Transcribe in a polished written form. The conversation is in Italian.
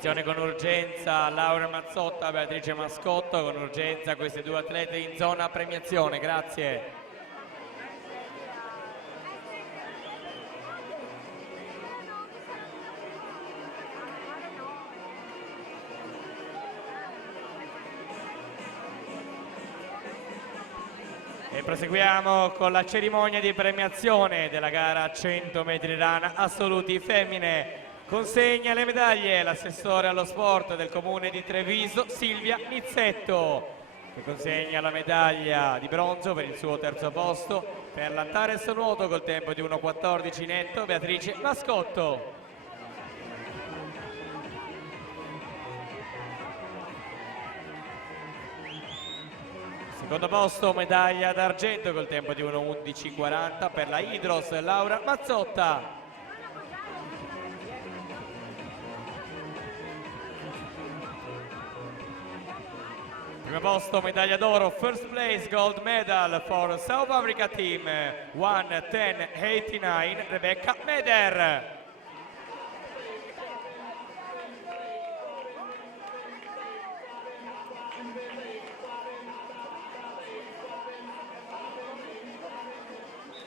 Attenzione con urgenza Laura Mazzotta, Beatrice Mascotto, con urgenza queste due atlete in zona premiazione, grazie. E proseguiamo con la cerimonia di premiazione della gara 100 metri run assoluti femmine. Consegna le medaglie l'assessore allo sport del comune di Treviso, Silvia Nizzetto, che consegna la medaglia di bronzo per il suo terzo posto per l'Antares nuoto col tempo di 1.14 netto, Beatrice Mascotto. Secondo posto medaglia d'argento col tempo di 1.11.40 per la Hydros, Laura Mazzotta. Primo posto medaglia d'oro, first place gold medal for South Africa team 1:10.89 Rebecca Meder.